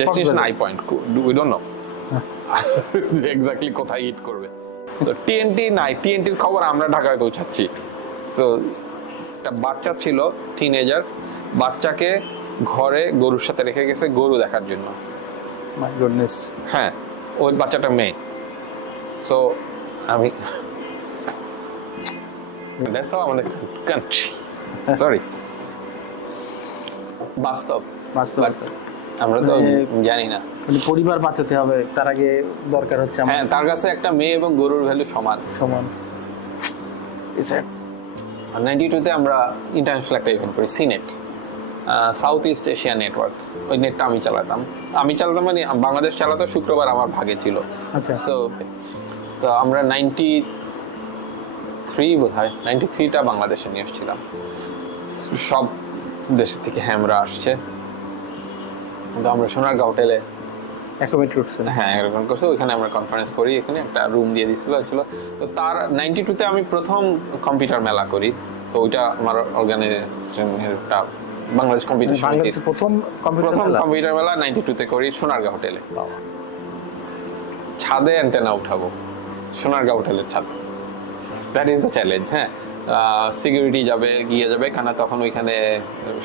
Destination I point, we don't know exactly কোথায় hit করবে। So TNT নাই, টিএনটির খবর আমরা ঢাকায় পৌঁছাচ্ছি। সো একটা বাচ্চা ছিল, টিনেজার, বাচ্চাকে ঘরে গরুর সাথে রেখে গেছে গরু দেখার জন্য। My goodness. হ্যাঁ, ওই বাচ্চাটা মেয়ে। সো আমি দ্যাটস হাউ আমাদের কান্ট্রি, সরি বাস্তব বাস্তব। আমরা তো জানি না। পরিবার বাঁচাতে হবে, তার আগে দরকার হচ্ছে হ্যাঁ, তার কাছে একটা মেয়ে এবং গরুর ভ্যালু সমান। 92-তে আমরা ইন্টারন্যাশনাল একটা ইভেন্ট করি, senate, south east Asia network. ওই নেটটা আমি চালাতাম মানে বাংলাদেশ চালাতো, শুক্রবার আমার ভাগে ছিল। আচ্ছা। সো আমরা 93 বোধহয় 93টা বাংলাদেশে নিয়ে আসছিলাম। সব দেশের থেকে হ্যামরা আসছে, কিন্তু আমরা সোনারগাঁও হোটেলে হ্যাঁ এরকম করছে, ওইখানে আমরা কনফারেন্স করি, এখানে একটা রুম দিয়ে দিছিল। তো তার 92-তে আমি প্রথম কম্পিউটার মেলা করি। তো ওইটা আমার অর্গানাইজেশনের একটা বাংলাদেশ কম্পিউটার সমিতির প্রথম কম্পিউটার মেলা 92-তে করি সোনারগাঁও হোটেলে। ছাদে অ্যান্টেনা উঠাবো সোনারগাঁও হোটেলের ছাদে, দ্যাট ইজ দ্য চ্যালেঞ্জ। হ্যাঁ, সিকিউরিটি গিয়ে যাবে, কারণ তখন ওইখানে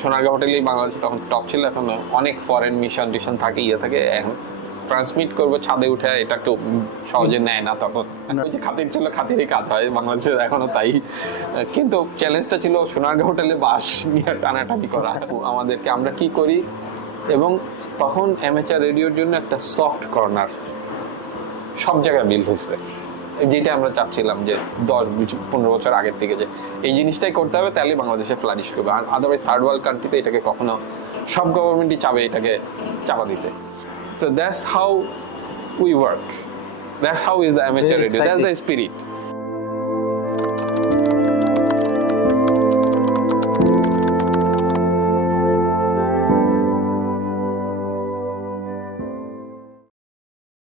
সোনারগাঁও হোটেলেই বাংলাদেশ তখন টপ ছিল। এখন অনেক ফরেন মিশন টিশন থাকে, থাকে। এখন ট্রান্সমিট করবো ছাদে উঠে, এটা একটু সহজে নেয় না তখন। ওই যে খাতির ছিল, খাতিরই কাজ হয় বাংলাদেশে এখনো তাই। কিন্তু চ্যালেঞ্জটা ছিল সোনারগাঁও হোটেলে বাস নিয়ে টানাটানি করা আমাদেরকে, আমরা কি করি। এবং তখন অ্যামেচার রেডিওর জন্য একটা সফট কর্নার সব জায়গায় বিল্ড হয়েছে, যেটা আমরা চাচ্ছিলাম যে 10-15 বছর আগের থেকে যে এই জিনিসটাই করতে হবে, তাহলে বাংলাদেশে ফ্লারিশ করবে। আদারওয়াইজ থার্ড ওয়ার্ল্ড কান্ট্রিতে এটাকে কখনো সব গভর্নমেন্টই চাবে এটাকে চাপা দিতে। So that's how we work. That's how is the amateur radio. That's the spirit.